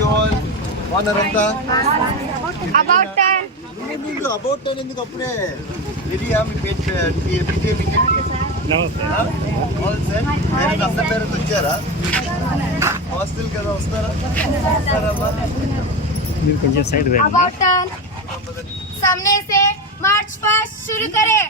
You all బాగున్నారంతా about time ఎందుకు about time ఎందుకు అప్పుడే ఇది మీ పేజ్ పీజే మీకు నమస్తే ఆల్ సార్ పేరెంట్ అందరి పేరెంట్ వచ్చారా హాస్టల్ కదా వస్తారా వస్తారమ్మా మీరు కొంచెం సైడ్ వేయండి अबाउट टर्न सामने से मार्च पास्ट शुरू करें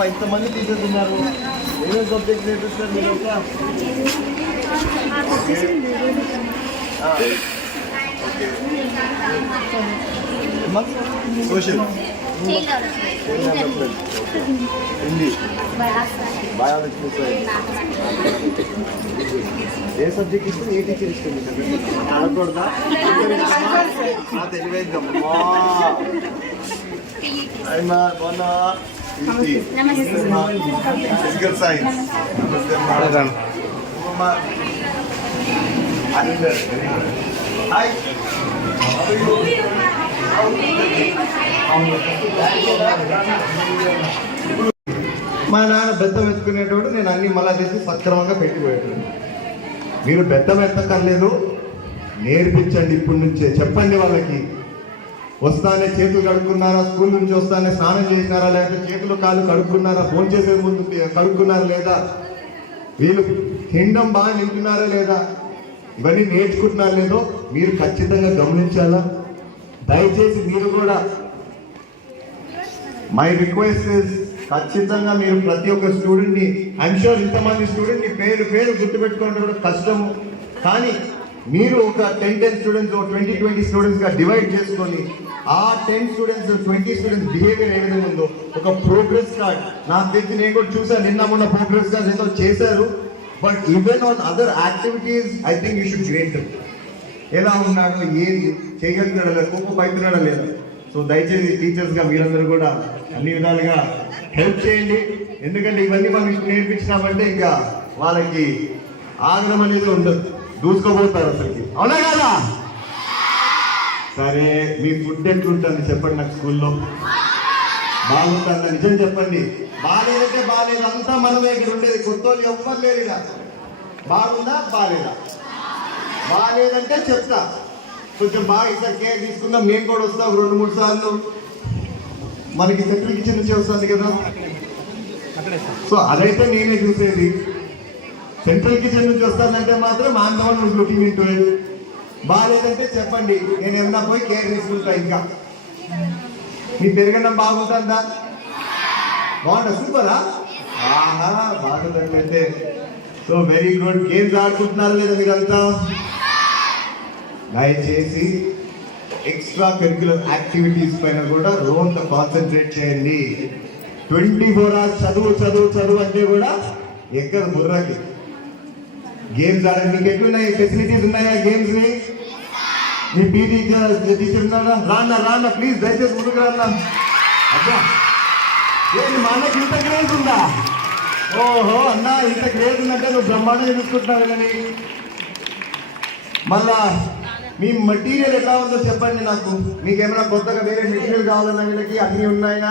ఏమా ఇంతమంది టీచర్స్ ఉన్నారు. ఏమేమి సబ్జెక్ట్ నేర్పిస్తారు మీరు సోషల్. హిందీ. బయాలజీ ఏ సబ్జెక్ట్ ఇస్తే ఏ టీచర్ మీకు? అడగకూడదా తెలివైందమ్మా అయ్యమ్మా బాగున్నా ఫిజికల్ సైన్స్ హాయ్ మా నాన్న బెత్తం ఎత్తుకునేటోడు నేను అన్ని మళ్ళా తెచ్చి సక్రమంగా పెట్టిపోయాడు మీరు బెత్తం ఎత్తక్కర్లేదు. నేర్పించండి ఇప్పటి నుంచే చెప్పండి వాళ్ళకి. వస్తానే చేతులు కడుక్కున్నారా? స్కూల్ నుంచి వస్తానే స్నానం చేసినారా? లేకపోతే చేతులు కాళ్ళు కడుక్కున్నారా? ఫోన్ చేసే ముందు కడుక్కున్నారా లేదా? వీళ్ళు తినడం బాగా నింటున్నారా లేదా? ఇవన్నీ నేర్చుకుంటున్నారా లేదో మీరు ఖచ్చితంగా గమనించాలా? దయచేసి మీరు కూడా మై రిక్వెస్ట్ ఇస్ ఖచ్చితంగా మీరు ప్రతి ఒక్క స్టూడెంట్ని ఐమ్ షూర్ ఇంతమంది స్టూడెంట్ని పేరు పేరు గుర్తుపెట్టుకోవడం కూడా కష్టము. కానీ మీరు ఒక ten ten students twenty twenty స్టూడెంట్స్గా divide చేసుకొని ఆ ten students twenty students behaviour ఏ విధంగా ఉందో ఒక ప్రోగ్రెస్ కార్డ్ నాకు తెలిసి నేను కూడా చూసాను నిన్న మొన్న ప్రోగ్రెస్ కార్డ్ ఏదో చేశారు. But even on other activities I think you should great ఎలా ఉన్నాడో ఏది చేయగలుగుతాడా లేదా కోపం అవుతున్నాడా లేదా. సో దయచేసి టీచర్స్గా మీరందరూ కూడా అన్ని విధాలుగా హెల్ప్ చేయండి. ఎందుకంటే ఇవన్నీ మనం నేర్పించినామంటే ఇంకా వాళ్ళకి ఆగ్రహం అనేది ఉండదు. దూసుకోబోతారు అసలుకి అవునా కదా? సరే మీ ఫుడ్ ఎట్లుంటుంది చెప్పండి నాకు స్కూల్లో? బాగుంటుందా? నిజం చెప్పండి. బాగాలేదంటే బాగాలేదు. అంతా మనమే ఇక్కడ ఉండేది. కొత్త వాళ్ళు ఎవ్వరు లేరు ఇక్కడ. బాగుందా? బాగాలేదా? బాగాలేదంటే చెప్తా. కొంచెం బాగా ఇక్కడ కేర్ తీసుకుందాం. మేము కూడా వస్తాం రెండు మూడు సార్లు. మనకి సెంట్రల్ కిచెన్ నుంచి వస్తుంది కదా. సో అదైతే నేనే చూసేది. సెంట్రల్ కిచెన్ నుంచి వస్తానంటే మాత్రం ఆంధ్రవన్ లుకింగ్ ఇంటూ బాగాలేదంటే చెప్పండి. నేను ఏమన్నా పోయి కేర్ తీసుకుంటా ఇంకా. మీ పెరగడం బాగుంటుందా? బాగుంటా సూపరా? ఆహా బాగుందంటే సో వెరీ గుడ్ గేమ్స్ ఆడుకుంటున్నారు లేదా మీరంతా? దయచేసి ఎక్స్ట్రా కరిక్యులర్ యాక్టివిటీస్ పైన కూడా రోంత కాన్సన్ట్రేట్ చేయండి. ట్వంటీ ఫోర్ అవర్స్ చదువు చదువు చదువు అంటే కూడా ఎక్కడ బుర్రకి గేమ్స్ ఆడండి మీకు ఎట్లున్నాయి ఫెసిలిటీస్ ఉన్నాయా గేమ్స్ని మీ పీటీ టీచర్ ఉన్నారా రాన్న రాన్న ప్లీజ్ దయచేసి ముందుకు రాన్న అబ్బా ఏంటి మా అన్నకి ఇంత క్రేజ్ ఉందా? ఓహో అన్న ఇంత క్రేజ్ ఉందంటే నువ్వు బ్రహ్మాండంగా చూసుకుంటున్నావు కానీ మళ్ళా మీ మటీరియల్ ఎలా ఉందో చెప్పండి నాకు. మీకు ఏమైనా కొత్తగా వేరే మెటీరియల్ కావాలన్నా వీళ్ళకి అన్నీ ఉన్నాయా